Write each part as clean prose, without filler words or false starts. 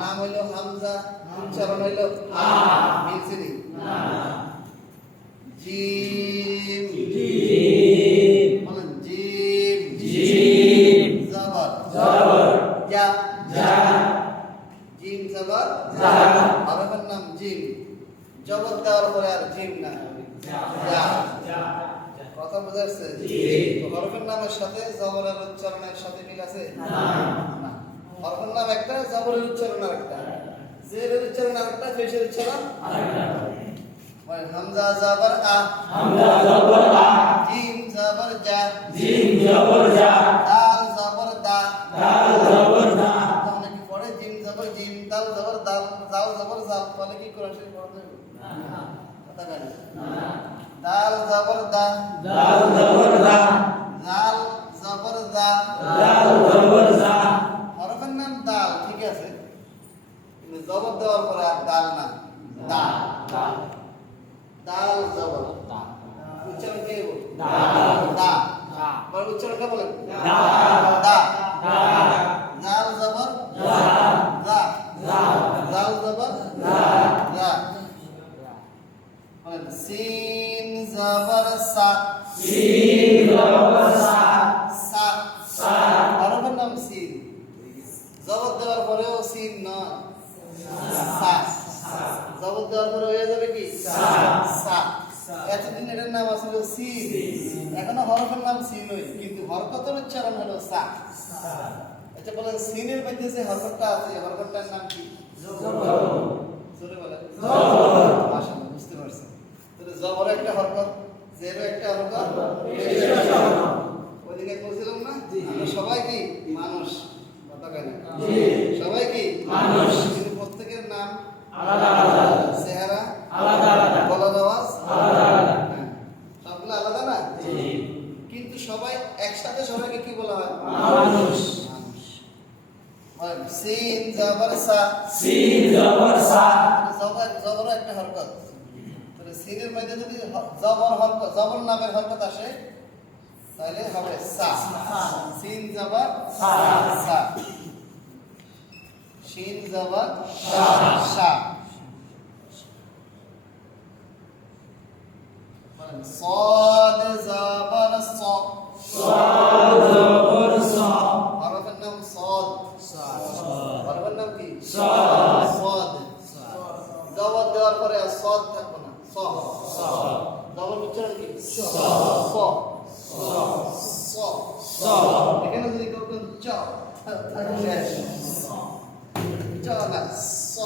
নাম হইল হামজা, উচ্চারণ হইল মিলছিনি। জিম, বলেন জিম, জবর, জা, জিম জবর, হরফের নাম জিম। জবর দেওয়ার পরে আর জিম না, জা। কথা বোঝা যাচ্ছে? তো হরফের নামের সাথে জবরের উচ্চারণের সাথে মিল আছে না? হরফের নাম একটা, জবরের উচ্চারণ আরেকটা, জেরের উচ্চারণ আরেকটা, পেশের উচ্চারণ আরেকটা। মানে হামজা জবর আ, জিম জবর জা, দাল জবর দা, অনেকে পড়ে জিম জবর জিম, দাল জবর দাল, জাল জবর জাল, বলে কি করে সে পড়তে হবে না, কথা জানি না। দাল জবর দা, জাল জবর দা, হরফের নাম দাল, ঠিক আছে, কিন্তু জবর দেওয়ার পরে আর দাল না, দা, দাল জবর উচ্চারণ কে বল? দা। বল উচ্চারণটা বলেন, দা। জাল জবর জা, জাল জবর জা। বলেন সিন জবর সা, সা, হরফের নাম সিন, জবর দেওয়ার পরেও সিন না, সা, জবর দেওয়ার পরে হয়ে যাবে কি সা। এতদিন এটার নাম আসছিল সিন, এখনো হরফের নাম সিন হই, কিন্তু হরকতের উচ্চারণ হলো সা। আচ্ছা বলেন সিনের মধ্যে যে হরকতটা আছে, হরকতটার নাম কি? জোরে বলেন, মাশাআল্লাহ, বুঝতে পারছেন। তাহলে জবর একটা হরকত, জেরও একটা হরকত, ওইদিকে বলছিলাম না আমরা সবাই কি মানুষ, কথা কেন সবাই কি মানুষ, কিন্তু প্রত্যেকের নাম আলাদা আলাদা, চেহারা আলাদা আলাদা, গলার আওয়াজ আলাদা আলাদা, সবগুলো আলাদা না, কিন্তু সবাই একসাথে সবাইকে কি বলা হয়? মানুষ। সিন জবর সা, জবর একটা হরকত, তাহলে সিনের মধ্যে যদি জবর হরকত, জবর নামের হরকত আসে তাহলে হবে সা, সিন জবর সা, শিন জবর সা। বলেন সাদ জবর স, হরফের নাম সাদ, হরফের নাম কি? সাদ। জবর দেওয়ার পরে আর সাদ থাকবে না, স, জবর উচ্চারণ কি? স, এখানে যদি কেউ চ থাকলে চ না, স,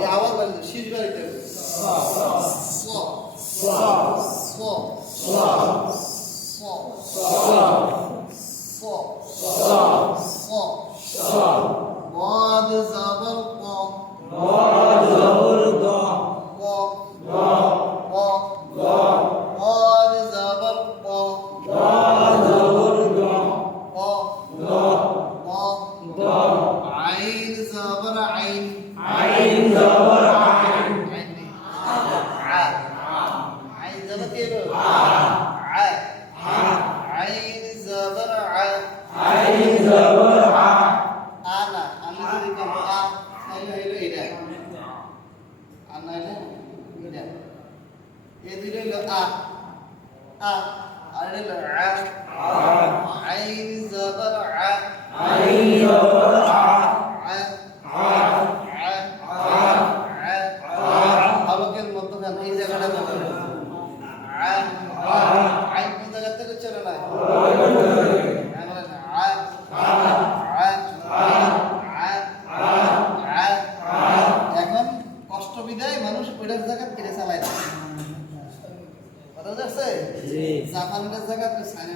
এই আওয়াজ বাড়িতে শীষ বাড়িতে ضاد زبر ق، ضاد زبر ق، عين زبر عين، عين زبر كيف؟ عين زبر أنا যদি কেন তাহলে হইল এটা, আনা হইল এটা, এই দুটো হইল আর হইল আইন জবর হলকের মধ্যখান এই জায়গাটা যাবে, আইন কোন জায়গা থেকে চলে না, এখন কষ্ট বিদায় মানুষ ওইটার জায়গা কেটে চালায় না, কথা যাচ্ছে জাপানের জায়গা তো সাইনা